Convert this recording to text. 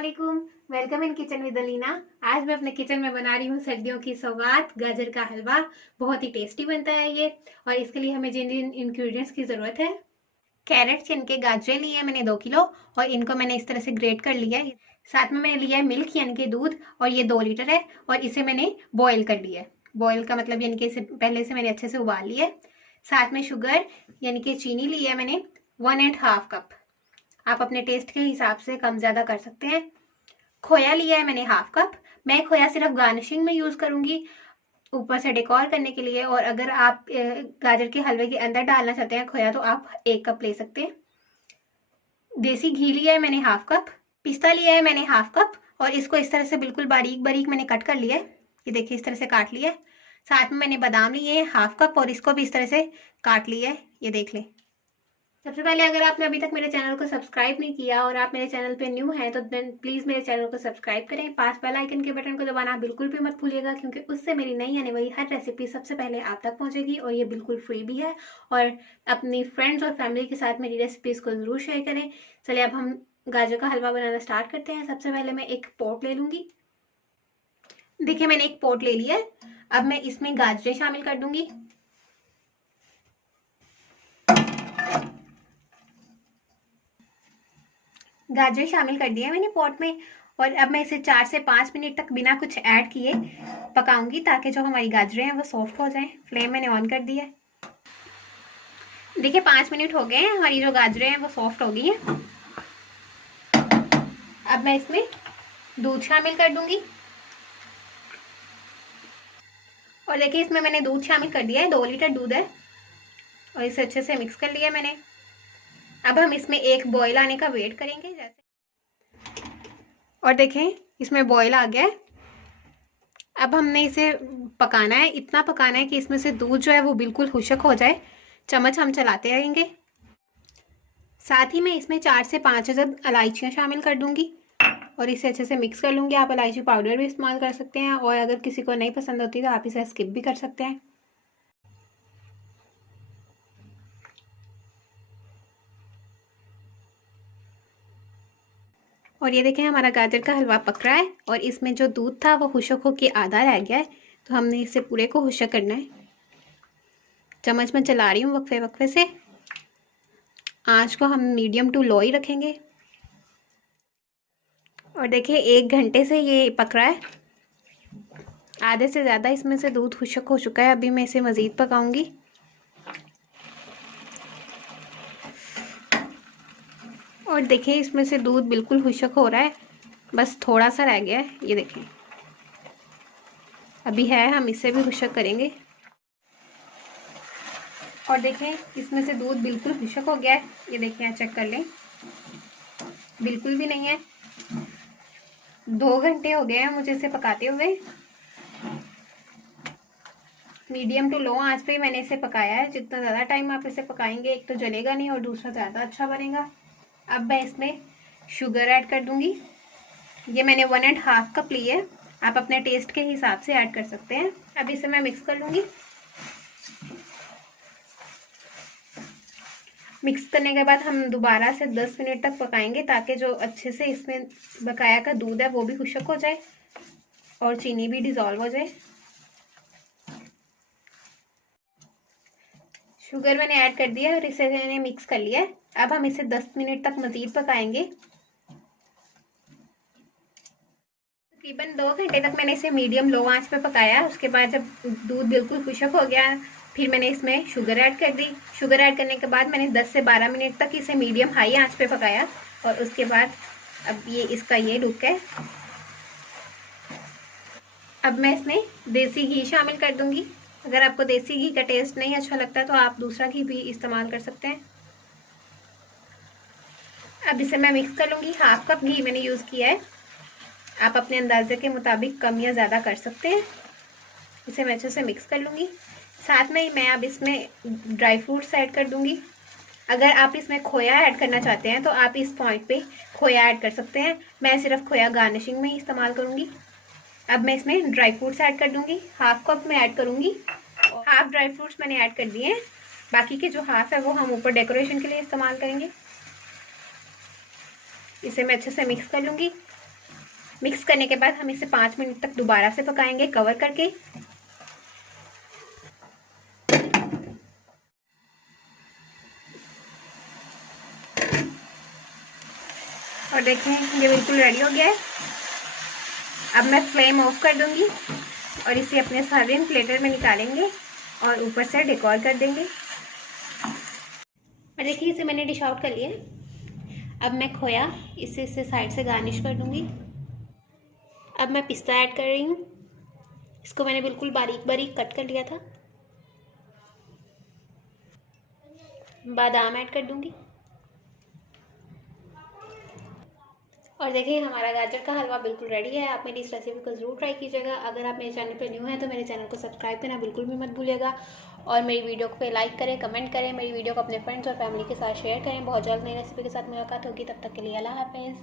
अस्सलामुअलैकुम। Welcome in kitchen with Alina. आज मैं अपने किचन में बना रही हूँ सर्दियों की सौगात गाजर का हलवा। बहुत ही टेस्टी बनता है ये। और इसके लिए हमें जिन जिन इंग्रेडिएंट्स की ज़रूरत है, कैरेट छिल के गाजरें ली है मैंने 2 किलो और इनको मैंने इस तरह से ग्रेट कर लिया है। साथ में मैंने लिया है मिल्क यानी कि दूध और ये 2 लीटर है और इसे मैंने बॉयल कर लिया है। बॉयल का मतलब यानी कि इसे पहले से मैंने अच्छे से उबाल लिया है। साथ में शुगर यानी कि चीनी ली है मैंने 1.5 कप। आप अपने टेस्ट के हिसाब से कम ज़्यादा कर सकते हैं। खोया लिया है मैंने 1/2 कप। मैं खोया सिर्फ गार्निशिंग में यूज़ करूँगी, ऊपर से डेकोर करने के लिए। और अगर आप गाजर के हलवे के अंदर डालना चाहते हैं खोया तो आप 1 कप ले सकते हैं। देसी घी लिया है मैंने 1/2 कप। पिस्ता लिया है मैंने 1/2 कप और इसको इस तरह से बिल्कुल बारीक बारीक मैंने कट कर लिया है। ये देखिए इस तरह से काट लिया है। साथ में मैंने बादाम लिए हैं 1/2 कप और इसको भी इस तरह से काट लिया है। ये देख लें। सबसे पहले अगर आपने अभी तक मेरे चैनल को सब्सक्राइब नहीं किया और आप मेरे चैनल पे न्यू हैं तो देन प्लीज़ मेरे चैनल को सब्सक्राइब करें। पास बेल आइकन के बटन को दबाना बिल्कुल भी मत भूलिएगा, क्योंकि उससे मेरी नई आने वाली हर रेसिपी सबसे पहले आप तक पहुंचेगी और ये बिल्कुल फ्री भी है। और अपनी फ्रेंड्स और फैमिली के साथ मेरी रेसिपीज़ को ज़रूर शेयर करें। चलिए अब हम गाजर का हलवा बनाना स्टार्ट करते हैं। सबसे पहले मैं एक पॉट ले लूँगी। देखिए मैंने एक पॉट ले लिया है। अब मैं इसमें गाजरें शामिल कर दूँगी। गाजर शामिल कर दिया मैंने पॉट में और अब मैं इसे 4 से 5 मिनट तक बिना कुछ ऐड किए पकाऊंगी, ताकि जो हमारी गाजरें हैं वो सॉफ्ट हो जाएं। फ्लेम मैंने ऑन कर दिया है। देखिए 5 मिनट हो गए हैं, हमारी जो गाजरें हैं वो सॉफ्ट हो गई हैं। अब मैं इसमें दूध शामिल कर दूंगी और देखिए इसमें मैंने दूध शामिल कर दिया है। 2 लीटर दूध है और इसे अच्छे से मिक्स कर लिया मैंने। अब हम इसमें एक बॉयल आने का वेट करेंगे जैसे, और देखें इसमें बॉयल आ गया है। अब हमने इसे पकाना है, इतना पकाना है कि इसमें से दूध जो है वो बिल्कुल खुश्क हो जाए। चम्मच हम चलाते रहेंगे। साथ ही मैं इसमें 4 से 5 अदद इलायचियाँ शामिल कर दूंगी और इसे अच्छे से मिक्स कर लूँगी। आप इलायची पाउडर भी इस्तेमाल कर सकते हैं और अगर किसी को नहीं पसंद होती तो आप इसे स्किप भी कर सकते हैं। और ये देखें हमारा गाजर का हलवा पक रहा है और इसमें जो दूध था वो खुश्क होके आधा रह गया है, तो हमने इसे पूरे को खुश्क करना है। चम्मच में चला रही हूँ वक्फे वक्फे से। आंच को हम मीडियम टू लो ही रखेंगे। और देखिए 1 घंटे से ये पक रहा है। आधे से ज़्यादा इसमें से दूध खुश्क हो चुका है। अभी मैं इसे मज़ीद पकाऊंगी। और देखिए इसमें से दूध बिल्कुल खुश्क हो रहा है, बस थोड़ा सा रह गया है। ये देखें अभी है, हम इसे भी खुश्क करेंगे। और देखें इसमें से दूध बिल्कुल खुश्क हो गया है। ये देखें चेक कर लें, बिल्कुल भी नहीं है। 2 घंटे हो गए हैं मुझे इसे पकाते हुए। मीडियम टू लो आंच पे मैंने इसे पकाया है। जितना ज़्यादा टाइम आप इसे पकाएंगे एक तो जलेगा नहीं और दूसरा ज़्यादा अच्छा बनेगा। अब मैं इसमें शुगर ऐड कर दूंगी। ये मैंने 1.5 कप ली है, आप अपने टेस्ट के हिसाब से ऐड कर सकते हैं। अब इसे मैं मिक्स कर लूँगी। मिक्स करने के बाद हम दोबारा से 10 मिनट तक पकाएंगे, ताकि जो अच्छे से इसमें बकाया का दूध है वो भी खुश्क हो जाए और चीनी भी डिज़ोल्व हो जाए। शुगर मैंने ऐड कर दिया और इसे मैंने मिक्स कर लिया है। अब हम इसे 10 मिनट तक मज़ीद पकाएंगे। तकरीबन 2 घंटे तक मैंने इसे मीडियम लो आंच पे पकाया। उसके बाद जब दूध बिल्कुल खुश्क हो गया फिर मैंने इसमें शुगर ऐड कर दी। शुगर ऐड करने के बाद मैंने 10 से 12 मिनट तक इसे मीडियम हाई आंच पे पकाया और उसके बाद अब ये इसका ये लुक है। अब मैं इसमें देसी घी शामिल कर दूंगी। अगर आपको देसी घी का टेस्ट नहीं अच्छा लगता तो आप दूसरा घी भी इस्तेमाल कर सकते हैं। अब इसे मैं मिक्स कर लूँगी। 1/2 कप घी मैंने यूज़ किया है, आप अपने अंदाजे के मुताबिक कम या ज़्यादा कर सकते हैं। इसे मैं अच्छे से मिक्स कर लूँगी। साथ में ही मैं अब इसमें ड्राई फ्रूट्स ऐड कर दूँगी। अगर आप इसमें खोया ऐड करना चाहते हैं तो आप इस पॉइंट पे खोया ऐड कर सकते हैं। मैं सिर्फ खोया गार्निशिंग में ही इस्तेमाल करूँगी। अब मैं इसमें ड्राई फ्रूट्स ऐड कर दूँगी। 1/2 कप में ऐड करूँगी। हाफ ड्राई फ्रूट्स मैंने ऐड कर दिए हैं, बाकी के जो हाफ है वो हम ऊपर डेकोरेशन के लिए इस्तेमाल करेंगे। इसे मैं अच्छे से मिक्स कर लूँगी। मिक्स करने के बाद हम इसे 5 मिनट तक दोबारा से पकाएंगे कवर करके। और देखें ये बिल्कुल रेडी हो गया है। अब मैं फ्लेम ऑफ कर दूंगी और इसे अपने सर्विंग प्लेटर में निकालेंगे और ऊपर से डेकोर कर देंगे। और देखिए इसे मैंने डिश आउट कर लिया। अब मैं खोया इसे साइड से गार्निश कर दूंगी। अब मैं पिस्ता ऐड कर रही हूँ। इसको मैंने बिल्कुल बारीक बारीक कट कर लिया था। बादाम ऐड कर दूंगी। और देखिए हमारा गाजर का हलवा बिल्कुल रेडी है। आप मेरी इस रेसिपी को ज़रूर ट्राई कीजिएगा। अगर आप मेरे चैनल पर न्यू हैं तो मेरे चैनल को सब्सक्राइब करना बिल्कुल भी मत भूलिएगा। और मेरी वीडियो को लाइक करें, कमेंट करें, मेरी वीडियो को अपने फ्रेंड्स और फैमिली के साथ शेयर करें। बहुत जल्द नई रेसिपी के साथ मुलाकात होगी। तब तक के लिए अल्लाह हाफिज़।